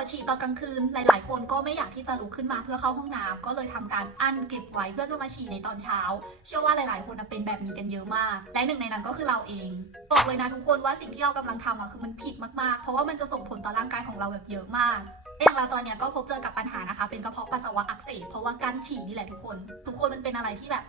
วดฉี่ตอนกลางคืน หลาย ๆ คนก็ไม่อยากที่จะลุกขึ้นมาเพื่อเข้าห้องน้ำก็เลยทำการอั้นเก็บไว้เพื่อจะมาฉี่ในตอนเช้า เชื่อว่าหลาย ๆ คนเป็นแบบนี้กันเยอะมาก และหนึ่งในนั้นก็คือเราเองบอกเลยนะทุกคนว่าสิ่งที่เรากำลังทำอะคือมันผิดมาก ๆ เพราะว่ามันจะส่งผลต่อร่างกายของเราแบบเยอะมากอย่างเราตอนนี้ก็พบเจอกับปัญหานะคะ เป็นกระเพาะปัสสาวะอักเสบเพราะว่ากั้นฉี่นี่แหละทุกคน ทุกคนมันเป็นอะไรที่แบบ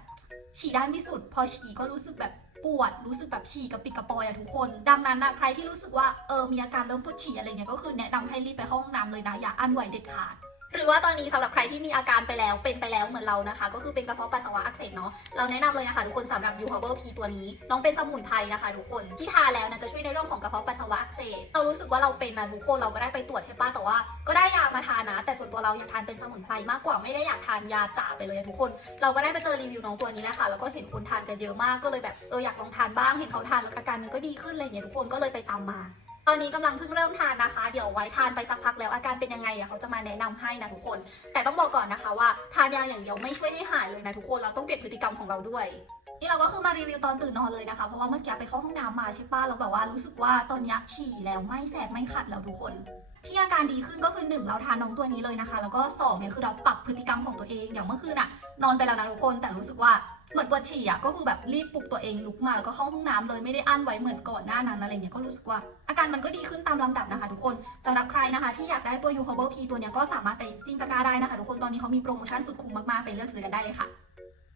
ฉี่ได้ไม่สุด พอฉี่ก็รู้สึกแบบ ปวดรู้สึกแบบฉี่กระปิดกระปอยอะทุกคน ดังนั้นนะใครที่รู้สึกว่าเออมีอาการเริ่มปวดฉี่อะไรเงี้ยก็คือแนะนำให้รีบไปเข้าห้องน้ำเลยนะอย่าอั้นไหวเด็ดขาด หรือว่าตอนนี้สำหรับใครที่มีอาการไปแล้วเป็นไปแล้วเหมือนเรานะคะ ก็คือเป็นกระเพาะปัสสาวะอักเสบเนาะเราแนะนำเลยนะคะทุกคนสำหรับ u h e r b a l P ตัวนี้ น้องเป็นสมุนไพรนะคะทุกคนที่ทานแล้วนะจะช่วยในเรื่องของกระเพาะปัสสาวะอักเสบเรารู้สึกว่าเราเป็นนะทุกคนเราก็ได้ไปตรวจใช่ปะแต่ว่าก็ได้ยามาทานนะ แต่ส่วนตัวเราอยากทานเป็นสมุนไพรมากกว่าไม่ได้อยากทานยาจ๋าไปเลยอะทุกคน เราก็ได้ไปเจอรีวิวน้องตัวนี้นะคะแล้วก็เห็นคนทานกันเยอะมากก็เลยแบบเอออยากลองทานบ้างเห็นเขาทานแล้วอาการมันก็ดีขึ้นอะไรเงี้ยทุกคนก็เลยไปตามมา ตอนนี้กำลังเพิ่งเริ่มทานนะคะ เดี๋ยวไว้ทานไปสักพักแล้วอาการเป็นยังไงเดี๋ยวเขาจะมาแนะนำให้นะทุกคน แต่ต้องบอกก่อนนะคะว่าทานยาอย่างเดียวไม่ช่วยให้หายเลยนะทุกคนเราต้องเปลี่ยนพฤติกรรมของเราด้วย นี่เราก็คือมารีวิวตอนตื่นนอนเลยนะคะ เพราะว่าเมื่อกี้ไปเข้าห้องน้ำมาใช่ป้ะเราแบบว่ารู้สึกว่าตอนยักฉี่แล้วไม่แสบไม่ขัดแล้วทุกคน ที่อาการดีขึ้นก็คือหนึ่งเราทานน้องตัวนี้เลยนะคะ แล้วก็สองเนี่ยคือเราปรับพฤติกรรมของตัวเองอย่างเมื่อคืนอะนอนไปแล้วนะทุกคนแต่รู้สึกว่าเหมือนปวดฉี่อะก็คือแบบรีบปลุกตัวเองลุกมาแล้วก็เข้าห้องน้ำเลยไม่ได้อั้นไว้เหมือนก่อนหน้านั้นอะไรเงี้ยก็รู้สึกว่า อาการมันก็ดีขึ้นตามลำดับนะคะ ทุกคนสำหรับใครนะคะ ที่อยากได้ตัว u h e r b a l P ตัวเนี้ยก็สามารถไปจิ้มตะกร้าได้นะคะ ทุกคนตอนนี้เขามีโปรโมชั่นสุดคุ้มมากๆไปเลือกซื้อกันได้เลยค่ะ